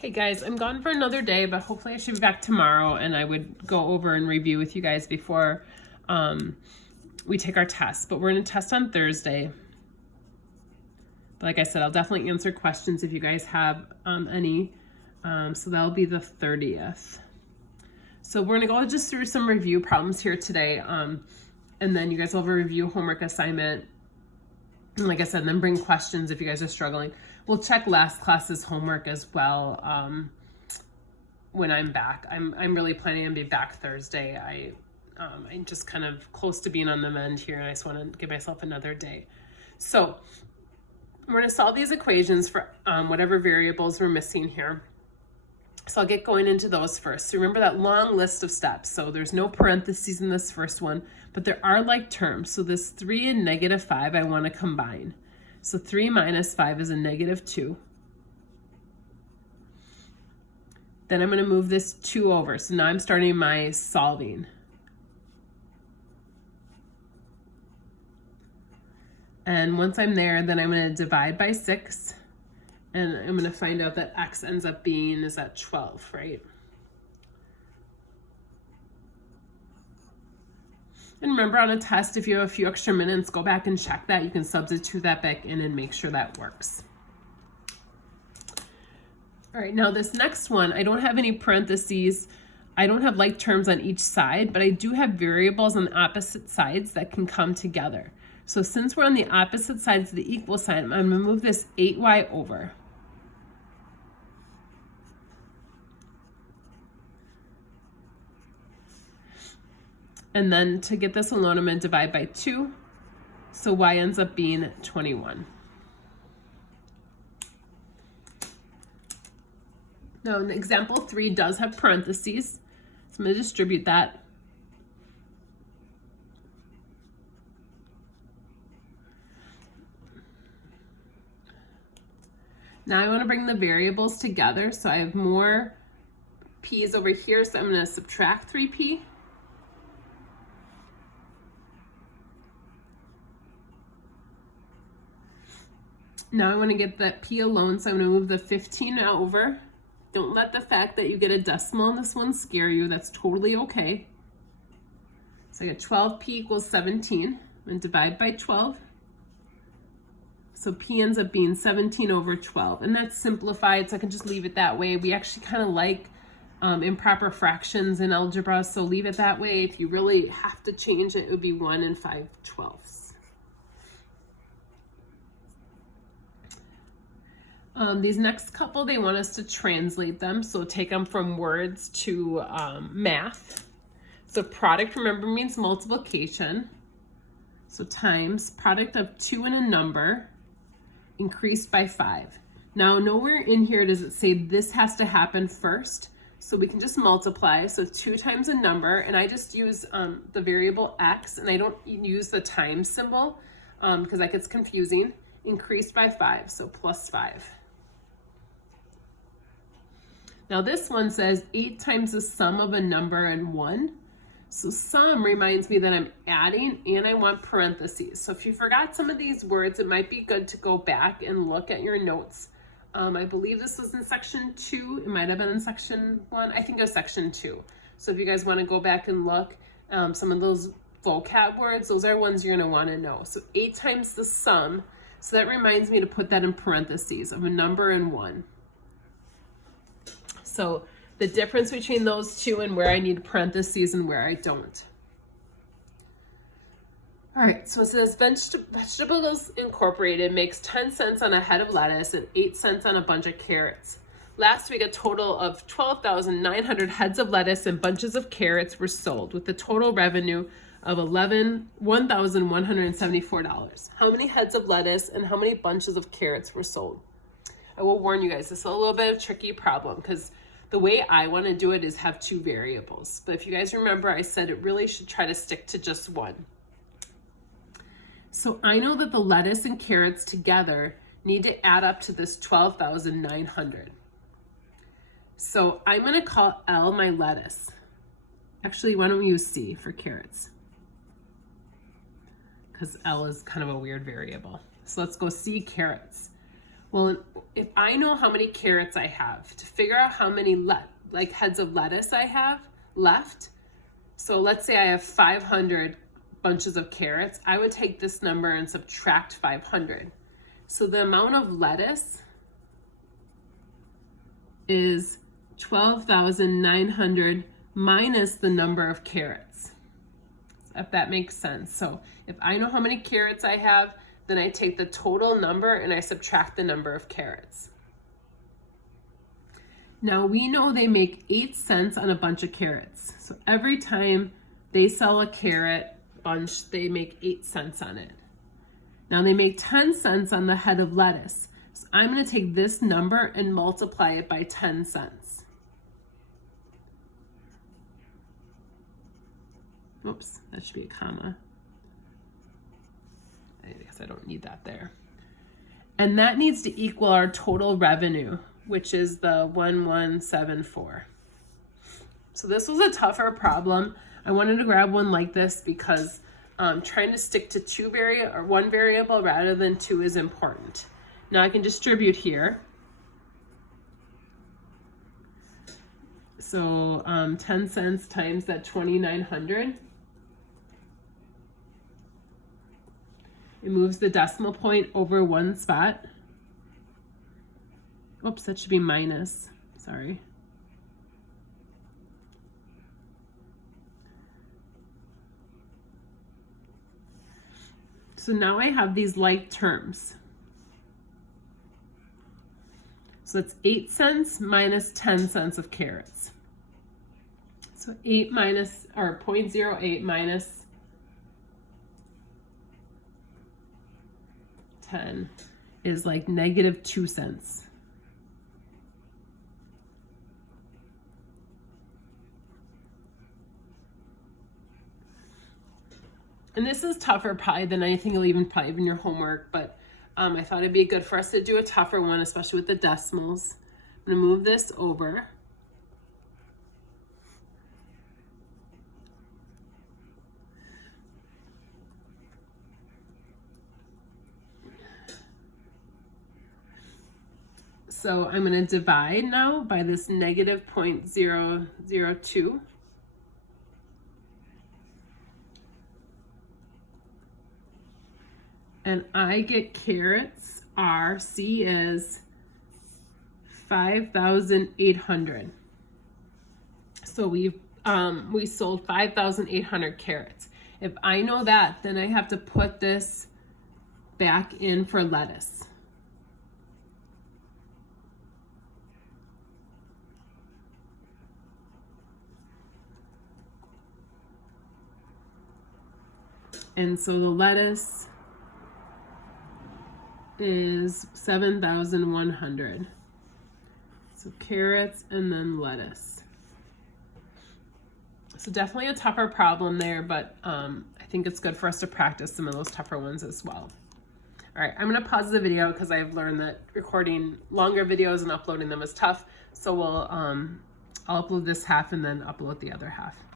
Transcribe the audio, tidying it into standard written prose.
Hey guys, I'm gone for another day, but hopefully I should be back tomorrow, and I would go over and review with you guys before we take our test. But we're going to test on Thursday. But like I said, I'll definitely answer questions if you guys have any. So that'll be the 30th. So we're going to go just through some review problems here today. And then you guys will have a review homework assignment. And like I said, then bring questions if you guys are struggling. We'll check last class's homework as well when I'm back. I'm really planning on being back Thursday. I'm just kind of close to being on the mend here, and I just want to give myself another day. So we're going to solve these equations for whatever variables we're missing here. So I'll get going into those first. So remember that long list of steps. So there's no parentheses in this first one, but there are like terms. So this 3 and -5 I want to combine. So 3 minus 5 is a -2. Then I'm going to move this 2 over. So now I'm starting my solving. And once I'm there, then I'm going to divide by 6. And I'm going to find out that x ends up being, is that 12, right? And remember, on a test, if you have a few extra minutes, go back and check that. You can substitute that back in and make sure that works. All right, now this next one, I don't have any parentheses. I don't have like terms on each side, but I do have variables on the opposite sides that can come together. So since we're on the opposite sides of the equal sign, I'm going to move this 8y over. And then to get this alone, I'm going to divide by 2. So y ends up being 21. Now, example 3 does have parentheses. So I'm going to distribute that. Now I want to bring the variables together. So I have more p's over here. So I'm going to subtract 3p. Now I want to get that p alone, so I'm going to move the 15 over. Don't let the fact that you get a decimal in this one scare you. That's totally okay. So I get 12p equals 17. I'm going to divide by 12. So p ends up being 17 over 12. And that's simplified, so I can just leave it that way. We actually kind of like improper fractions in algebra, so leave it that way. If you really have to change it, it would be 1 5/12. These next couple, they want us to translate them. So take them from words to math. So product, remember, means multiplication. So times product of 2 and a number increased by 5. Now, nowhere in here does it say this has to happen first. So we can just multiply. So 2 times a number, and I just use the variable x, and I don't use the times symbol because that gets confusing. Increased by 5, so plus 5. Now this one says 8 times the sum of a number and 1. So sum reminds me that I'm adding, and I want parentheses. So if you forgot some of these words, it might be good to go back and look at your notes. I believe this was in section 2. It might have been in section 1. I think it was section 2. So if you guys want to go back and look, some of those vocab words, those are ones you're going to want to know. So 8 times the sum. So that reminds me to put that in parentheses of a number and 1. So the difference between those two and where I need parentheses and where I don't. All right, so it says Vegetables Incorporated makes 10 cents on a head of lettuce and 8 cents on a bunch of carrots. Last week, a total of 12,900 heads of lettuce and bunches of carrots were sold, with a total revenue of $1,174. How many heads of lettuce and how many bunches of carrots were sold? I will warn you guys, this is a little bit of a tricky problem because the way I want to do it is have 2 variables. But if you guys remember, I said it really should try to stick to just 1. So I know that the lettuce and carrots together need to add up to this 12,900. So I'm going to call L my lettuce. Actually, why don't we use C for carrots? Because L is kind of a weird variable. So let's go C carrots. Well, if I know how many carrots I have, to figure out how many heads of lettuce I have left, so let's say I have 500 bunches of carrots, I would take this number and subtract 500. So the amount of lettuce is 12,900 minus the number of carrots, if that makes sense. So if I know how many carrots I have, then I take the total number and I subtract the number of carrots. Now we know they make 8 cents on a bunch of carrots. So every time they sell a carrot bunch, they make 8 cents on it. Now they make 10 cents on the head of lettuce. So I'm going to take this number and multiply it by 10 cents. Oops, that should be a comma. I guess I don't need that there. And that needs to equal our total revenue, which is the 1174. So this was a tougher problem. I wanted to grab one like this because trying to stick to one variable rather than 2 is important. Now I can distribute here. So 10 cents times that 2,900. It moves the decimal point over 1 spot. Oops, that should be minus, sorry. So now I have these like terms. So that's 8 cents minus 10 cents of carrots. So 8 minus, or 0.08 minus 10 is like negative 2 cents. And this is tougher probably than anything you'll even probably in your homework, but I thought it'd be good for us to do a tougher one, especially with the decimals. I'm gonna move this over. So I'm going to divide now by this negative 0.002. And I get carrots, C is 5,800. So we sold 5,800 carrots. If I know that, then I have to put this back in for lettuce. And so the lettuce is 7,100. So carrots and then lettuce. So definitely a tougher problem there, but I think it's good for us to practice some of those tougher ones as well. All right, I'm gonna pause the video because I've learned that recording longer videos and uploading them is tough. So I'll upload this half and then upload the other half.